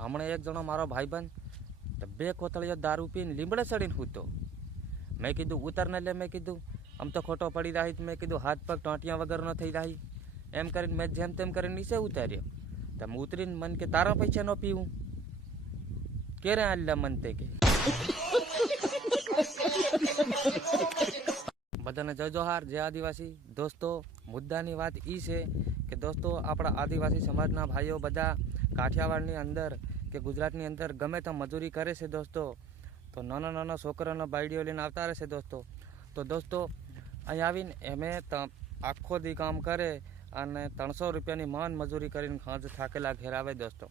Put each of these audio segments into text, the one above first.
હમણાં એક જણો મારો ભાઈબંધ તો 2 કોથળીઓ દારૂ પીને લીમડે ચડીને સૂતો. મેં કીધું ઉતર ને લે, મેં કીધું આમ તો ખોટો પડી રહી, મેં કીધું હાથ પગ ટોંટિયા વગરનો થઈ રહી. એમ કરીને મેં જેમ તેમ કરીને નીચે ઉતાર્યો. તમે ઉતરીને મન કે તારા પૈસા ન પીવું ક્યારે આલ્યા મન તે કે. બધાને જય જોહાર, જય આદિવાસી. દોસ્તો મુદ્દાની વાત એ છે કે દોસ્તો આપણા આદિવાસી સમાજના ભાઈઓ બધા કાઠિયાવાડની અંદર કે ગુજરાતની અંદર ગમે તે મજૂરી કરે છે દોસ્તો. તો નાના નાના છોકરાનો બાયડીઓ લઈને આવતા રહેશે દોસ્તો. તો દોસ્તો અહીં આવીને એમે આખો દી કામ કરે અને 300 રૂપિયાની મન મજૂરી કરીને ખાંજ થાકેલા ઘેર આવે દોસ્તો.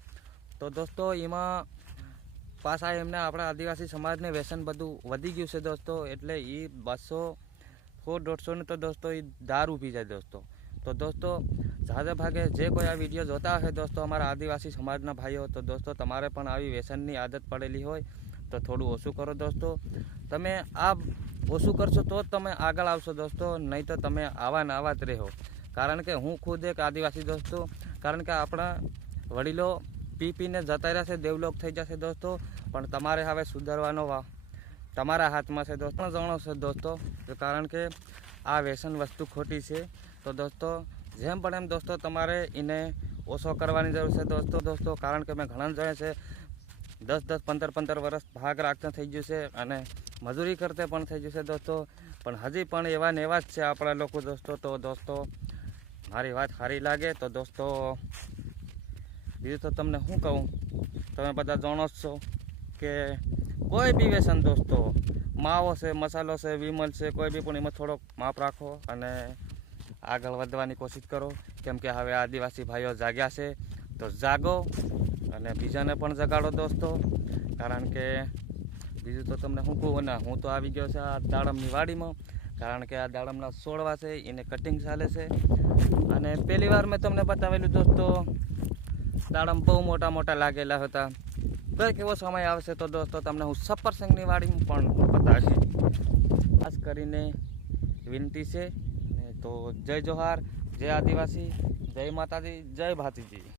તો દોસ્તો એમાં પાછા એમને આપણા આદિવાસી સમાજને વ્યસન બધું વધી ગયું છે દોસ્તો. એટલે એ 200-150 તો દોસ્તો એ દારૂ પી જાય દોસ્તો. તો દોસ્તો ઝાઝા ભાગે જે કોઈ આ વિડીયો જોતા હશે દોસ્તો અમારા આદિવાસી સમાજના ભાઈઓ, તો દોસ્તો તમારે પણ આવી વ્યસનની આદત પડેલી હોય તો થોડું ઓછું કરો દોસ્તો. તમે આ ઓછું કરશો તો જ તમે આગળ આવશો દોસ્તો, નહીં તો તમે આવા ને આવા જ રહો. કારણ કે હું ખુદ એક આદિવાસી દોસ્તો, કારણ કે આપણા વડીલો પી પીને જતા રહ્યા છે, દેવલોક થઈ જશે દોસ્તો. પણ તમારે હવે સુધારવાનો તમારા હાથમાં છે દોસ્તો. જાણો છો દોસ્તો, કારણ કે આ વ્યસન વસ્તુ ખોટી છે. તો દોસ્તો જેમ પણ એમ દોસ્તો તમારે એને ઓછો કરવાની જરૂર છે દોસ્તો. કારણ કે મેં ઘણા જણે છે 10-10, 15-15 વર્ષ ભાગ રાખતા થઈ ગયું છે અને મજૂરી કરતે પણ થઈ ગયું છે દોસ્તો. પણ હજી પણ એવા ને એવા જ છે આપણા લોકો દોસ્તો. તો દોસ્તો મારી વાત સારી લાગે તો દોસ્તો બીજું તો તમને શું કહું, તમે બધા જાણો જ છો કે કોઈ બી વ્યસન દોસ્તો, માવો છે, મસાલો છે, વિમલ છે, કોઈ બી પણ એમાં થોડોક માપ રાખો અને આગળ વધવાની કોશિશ કરો. કેમ કે હવે આદિવાસી ભાઈઓ જાગ્યા છે તો જાગો અને બીજાને પણ જગાડો દોસ્તો. કારણ કે બીજું તો તમને શું કહું ને, હું તો આવી ગયો છે આ દાડમની વાડીમાં. કારણ કે આ દાડમના છોડવા છે એને કટિંગ ચાલે છે. અને પહેલી વાર મેં તમને બતાવેલું દોસ્તો, દાડમ બહુ મોટા મોટા લાગેલા હતા. કંઈક એવો સમય આવશે તો દોસ્તો તમને હું સફરજનની વાડીમાં પણ બતાવીશ. ખાસ કરીને વિનંતી છે. તો જય જોહાર, જય આદિવાસી, જય માતાજી, જય ભાતીજી.